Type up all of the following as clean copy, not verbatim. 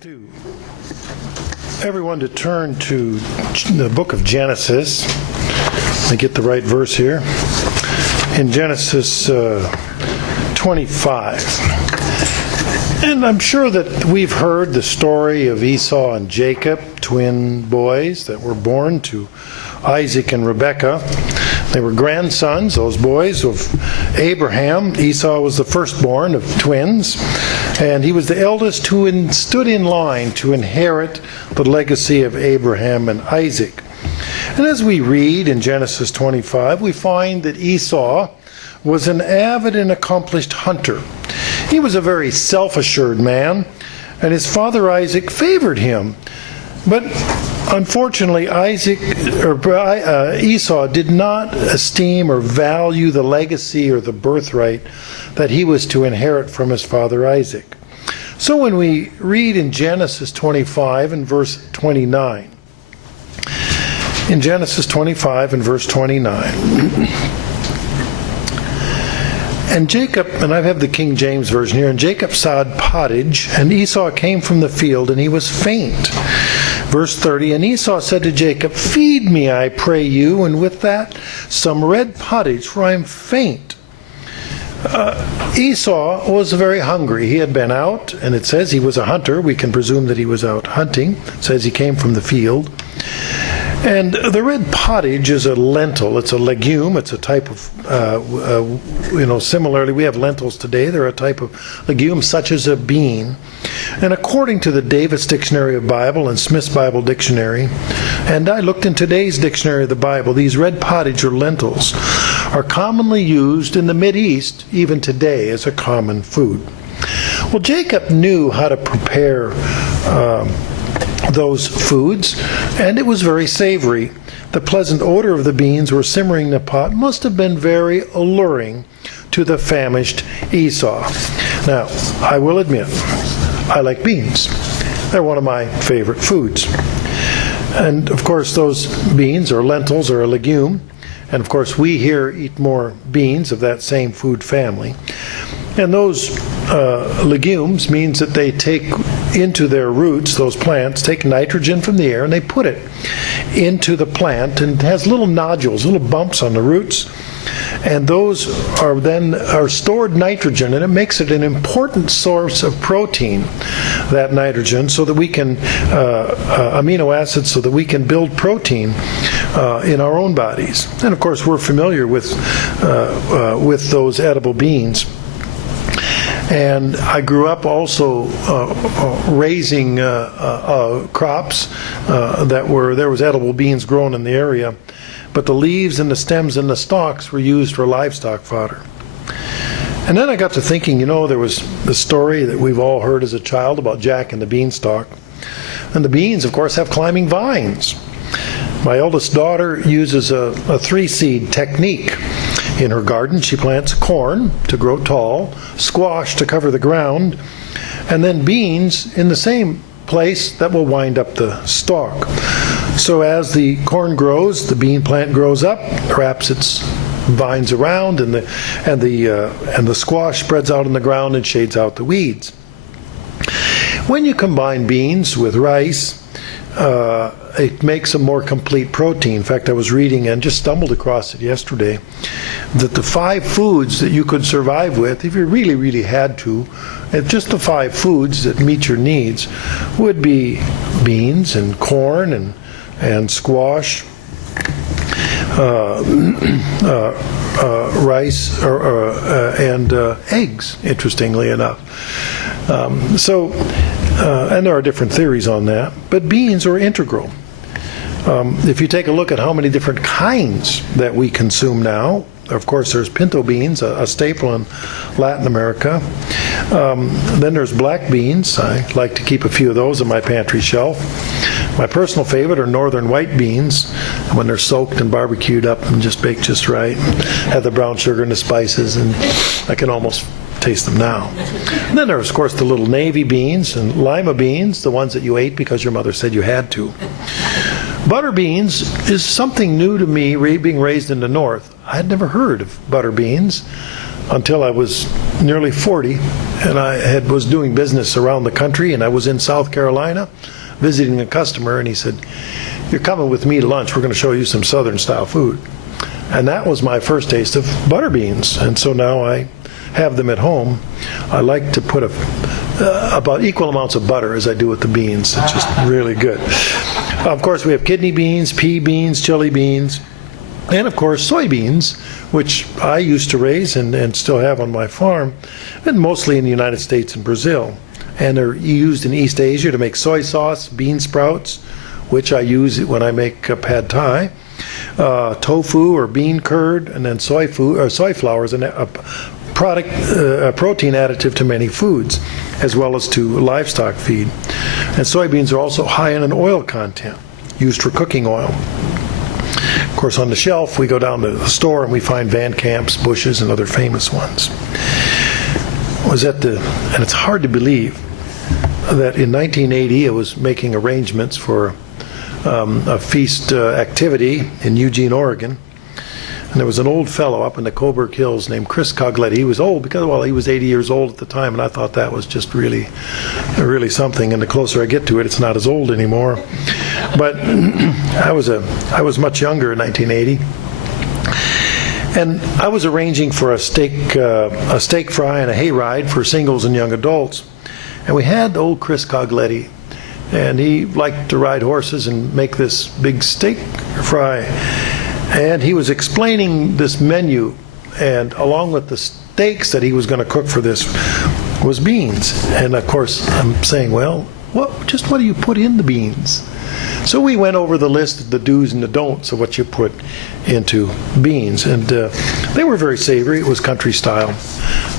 I'd like everyone to turn to the book of Genesis. Let me get the right verse here. In Genesis 25. And I'm sure that we've heard the story of Esau and Jacob, twin boys that were born to Isaac and Rebekah. They were grandsons, those boys, of Abraham. Esau was the firstborn of twins, and he was the eldest who stood in line to inherit the legacy of Abraham and Isaac. And as we read in Genesis 25, we find that Esau was an avid and accomplished hunter. He was a very self-assured man, and his father Isaac favored him. But unfortunately, Esau did not esteem or value the legacy or the birthright that he was to inherit from his father Isaac. So when we read in Genesis 25 and verse 29, in Genesis 25 and verse 29, and Jacob, and I have the King James Version here, and Jacob sowed pottage, and Esau came from the field, and he was faint. Verse 30, and Esau said to Jacob, feed me, I pray you, and with that some red pottage, for I am faint. Esau was very hungry. He had been out, and it says he was a hunter. We can presume that he was out hunting. It says he came from the field. And the red pottage is a lentil. It's a legume. It's a type of, similarly, we have lentils today. They're a type of legume such as a bean. And according to the Davis Dictionary of Bible and Smith's Bible Dictionary, and I looked in today's Dictionary of the Bible, these red pottage or lentils are commonly used in the Mideast, even today, as a common food. Well, Jacob knew how to prepare those foods, and it was very savory. The pleasant odor of the beans were simmering in the pot must have been very alluring to the famished Esau. Now, I will admit, I like beans. They're one of my favorite foods. And of course, those beans or lentils are a legume. And of course, we here eat more beans of that same food family. And those legumes means that they take into their roots, those plants, take nitrogen from the air and they put it into the plant, and it has little nodules, little bumps on the roots. And those are stored nitrogen, and it makes it an important source of protein, that nitrogen, so that we can, amino acids, so that we can build protein in our own bodies. And of course, we're familiar with those edible beans. And I grew up also raising crops there was edible beans grown in the area, but the leaves and the stems and the stalks were used for livestock fodder. And then I got to thinking, there was the story that we've all heard as a child about Jack and the beanstalk. And the beans, of course, have climbing vines. My eldest daughter uses a 3-seed technique. In her garden, she plants corn to grow tall, squash to cover the ground, and then beans in the same place that will wind up the stalk. So as the corn grows, the bean plant grows up, wraps its vines around, and the squash spreads out on the ground and shades out the weeds. When you combine beans with rice, it makes a more complete protein. In fact, I was reading and just stumbled across it yesterday, that the 5 foods that you could survive with, if you really, really had to, just the 5 foods that meet your needs, would be beans and corn and squash, rice, and eggs, interestingly enough. And there are different theories on that, but beans are integral. If you take a look at how many different kinds that we consume now, of course there's pinto beans, a staple in Latin America. Then there's black beans. I like to keep a few of those on my pantry shelf. My personal favorite are northern white beans, when they're soaked and barbecued up and just baked just right. Have the brown sugar and the spices, and I can almost taste them now. And then there's, of course, the little navy beans and lima beans, the ones that you ate because your mother said you had to. Butter beans is something new to me, being raised in the north. I had never heard of butter beans. until I was nearly 40, and I was doing business around the country, and I was in South Carolina visiting a customer, and he said, "You're coming with me to lunch. We're going to show you some Southern-style food." And that was my first taste of butter beans, and so now I have them at home. I like to put about equal amounts of butter as I do with the beans. It's just really good. Of course, we have kidney beans, pea beans, chili beans, and of course soybeans, which I used to raise and still have on my farm, and mostly in the United States and Brazil. And they're used in East Asia to make soy sauce, bean sprouts, which I use when I make pad thai, tofu or bean curd, and then soy flour is a protein additive to many foods, as well as to livestock feed. And soybeans are also high in an oil content, used for cooking oil. Of course, on the shelf, we go down to the store and we find Van Camp's, Bush's, and other famous ones. And it's hard to believe that in 1980 I was making arrangements for a feast activity in Eugene, Oregon. And there was an old fellow up in the Coburg Hills named Chris Cogletti. He was old because, well, he was 80 years old at the time, and I thought that was just really, really something. And the closer I get to it, it's not as old anymore. But I was much younger in 1980. And I was arranging for a steak fry and a hayride for singles and young adults. And we had old Chris Cogletti, and he liked to ride horses and make this big steak fry. And he was explaining this menu, and along with the steaks that he was going to cook for this was beans. And of course, I'm saying, well, what do you put in the beans? So we went over the list of the do's and the don'ts of what you put into beans, and they were very savory. It was country style,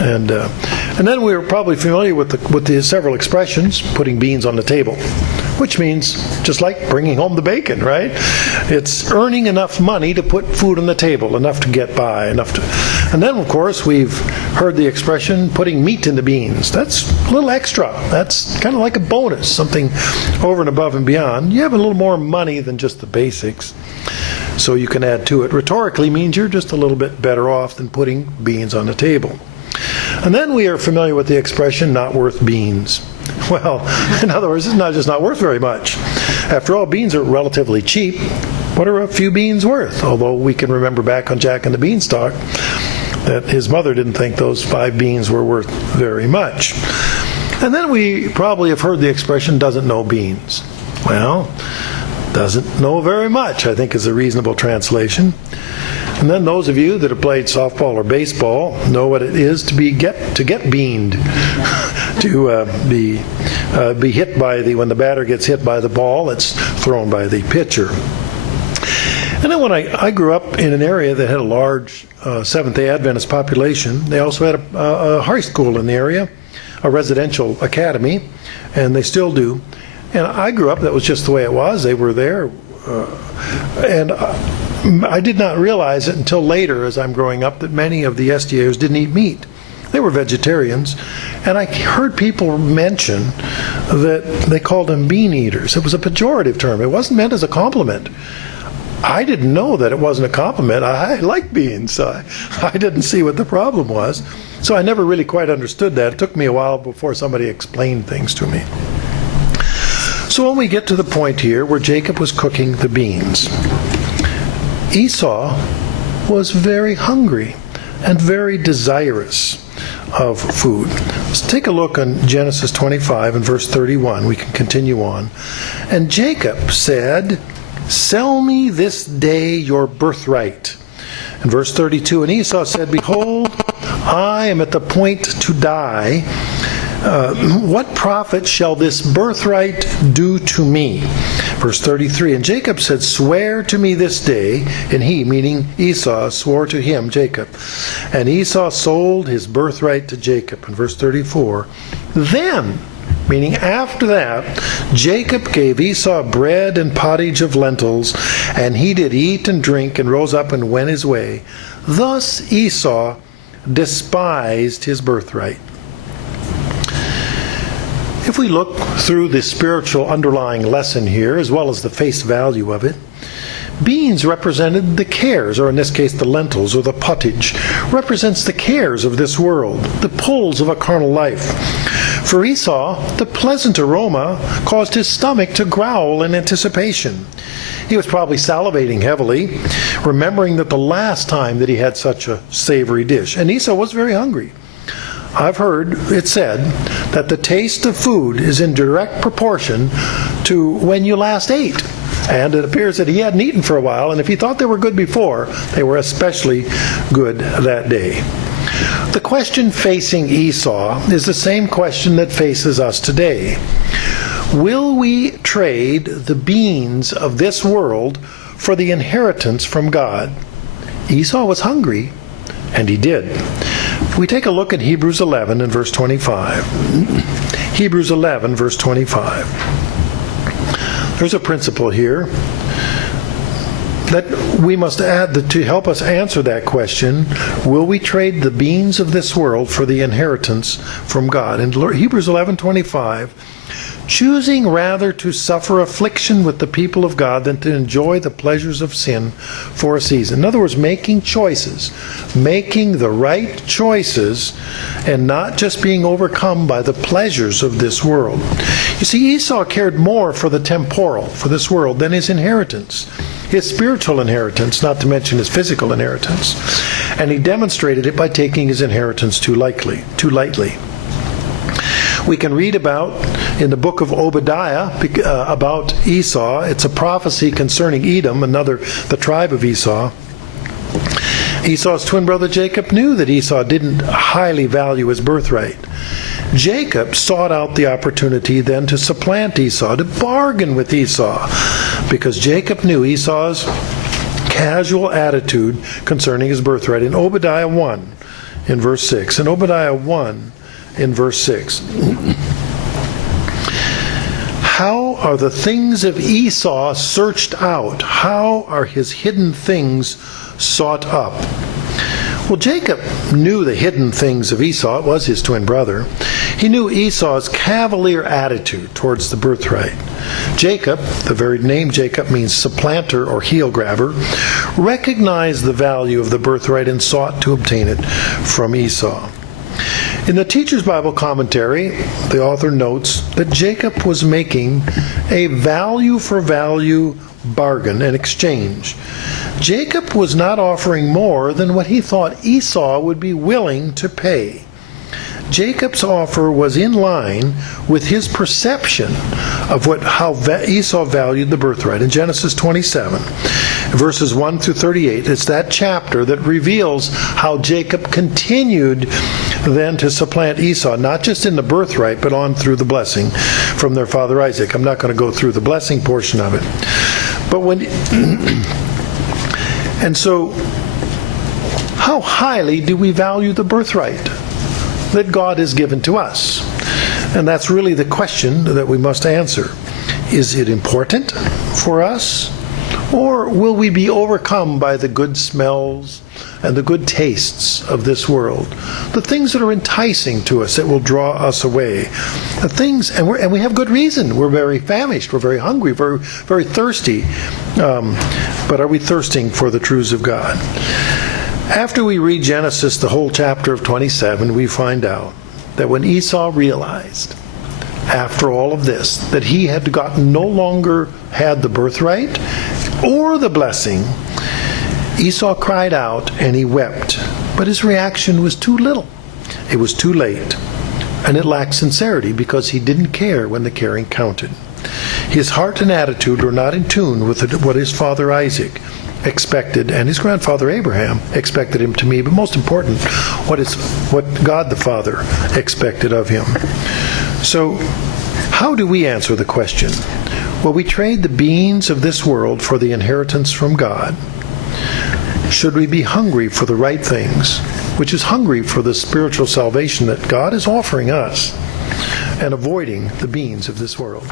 and then we were probably familiar with the several expressions: putting beans on the table, which means just like bringing home the bacon, right? It's earning enough money to put food on the table, enough to get by, and then of course we've heard the expression putting meat in the beans. That's a little extra. That's kind of like a bonus, something over and above and beyond. You have a little more money than just the basics, so you can add to it. Rhetorically means you're just a little bit better off than putting beans on the table. And then we are familiar with the expression not worth beans. Well, in other words, it's not just not worth very much. After all, beans are relatively cheap. What are a few beans worth? Although we can remember back on Jack and the Beanstalk that his mother didn't think those 5 beans were worth very much. And then we probably have heard the expression doesn't know beans. Well, doesn't know very much, I think, is a reasonable translation. And then those of you that have played softball or baseball know what it is to get beaned, to be hit by when the batter gets hit by the ball, it's thrown by the pitcher. And then when I grew up in an area that had a large Seventh-day Adventist population, they also had a high school in the area, a residential academy, and they still do. And I grew up, that was just the way it was. They were there. And I did not realize it until later as I'm growing up that many of the SDAers didn't eat meat. They were vegetarians. And I heard people mention that they called them bean eaters. It was a pejorative term. It wasn't meant as a compliment. I didn't know that it wasn't a compliment. I like beans. So I didn't see what the problem was. So I never really quite understood that. It took me a while before somebody explained things to me. So when we get to the point here where Jacob was cooking the beans, Esau was very hungry and very desirous of food. Let's take a look on Genesis 25 and verse 31. We can continue on. And Jacob said, "Sell me this day your birthright." In verse 32, and Esau said, "Behold, I am at the point to die. What profit shall this birthright do to me?" Verse 33, and Jacob said, "Swear to me this day," and he, meaning Esau, swore to him, Jacob. And Esau sold his birthright to Jacob. In verse 34, then, meaning after that, Jacob gave Esau bread and pottage of lentils, and he did eat and drink, and rose up and went his way. Thus Esau despised his birthright. If we look through the spiritual underlying lesson here, as well as the face value of it, Beans represented the cares, or in this case the lentils or the pottage, represents the cares of this world, the pulls of a carnal life. For Esau, the pleasant aroma caused his stomach to growl in anticipation. He was probably salivating heavily, remembering that the last time that he had such a savory dish. And Esau was very hungry. I've heard it said that the taste of food is in direct proportion to when you last ate. And it appears that he hadn't eaten for a while, and if he thought they were good before, they were especially good that day. The question facing Esau is the same question that faces us today. Will we trade the beans of this world for the inheritance from God? Esau was hungry, and he did. We take a look at Hebrews 11 and verse 25. Hebrews 11, verse 25. There's a principle here that we must add to help us answer that question. Will we trade the beans of this world for the inheritance from God? In Hebrews 11:25, choosing rather to suffer affliction with the people of God than to enjoy the pleasures of sin for a season. In other words, making choices, making the right choices, and not just being overcome by the pleasures of this world. You see, Esau cared more for the temporal, for this world, than his inheritance, his spiritual inheritance, not to mention his physical inheritance. And he demonstrated it by taking his inheritance too lightly. We can read about, in the book of Obadiah, about Esau. It's a prophecy concerning Edom, the tribe of Esau. Esau's twin brother Jacob knew that Esau didn't highly value his birthright. Jacob sought out the opportunity then to supplant Esau, to bargain with Esau, because Jacob knew Esau's casual attitude concerning his birthright. In Obadiah 1, in verse 6. In Obadiah 1, in verse 6. How are the things of Esau searched out? How are his hidden things sought up? Well, Jacob knew the hidden things of Esau. It was his twin brother. He knew Esau's cavalier attitude towards the birthright. Jacob, the very name Jacob means supplanter or heel grabber, recognized the value of the birthright and sought to obtain it from Esau. In the Teacher's Bible Commentary, the author notes that Jacob was making a value-for-value bargain, an exchange. Jacob was not offering more than what he thought Esau would be willing to pay. Jacob's offer was in line with his perception of how Esau valued the birthright. In Genesis 27, verses 1 through 38, it's that chapter that reveals how Jacob continued then to supplant Esau, not just in the birthright, but on through the blessing from their father Isaac. I'm not going to go through the blessing portion of it. But and so, how highly do we value the birthright that God has given to us? And that's really the question that we must answer. Is it important for us? Or will we be overcome by the good smells and the good tastes of this world? The things that are enticing to us, that will draw us away. The things, and we have good reason. We're very famished, we're very hungry, very, very thirsty. But are we thirsting for the truths of God? After we read Genesis, the whole chapter of 27, we find out that when Esau realized, after all of this, that he had no longer had the birthright or the blessing, Esau cried out and he wept. But his reaction was too little. It was too late. And it lacked sincerity because he didn't care when the caring counted. His heart and attitude were not in tune with what his father Isaac expected and his grandfather Abraham expected him to be, but most important, what God the Father expected of him. So, how do we answer the question? Will we trade the beans of this world for the inheritance from God? Should we be hungry for the right things, which is hungry for the spiritual salvation that God is offering us, and avoiding the beans of this world?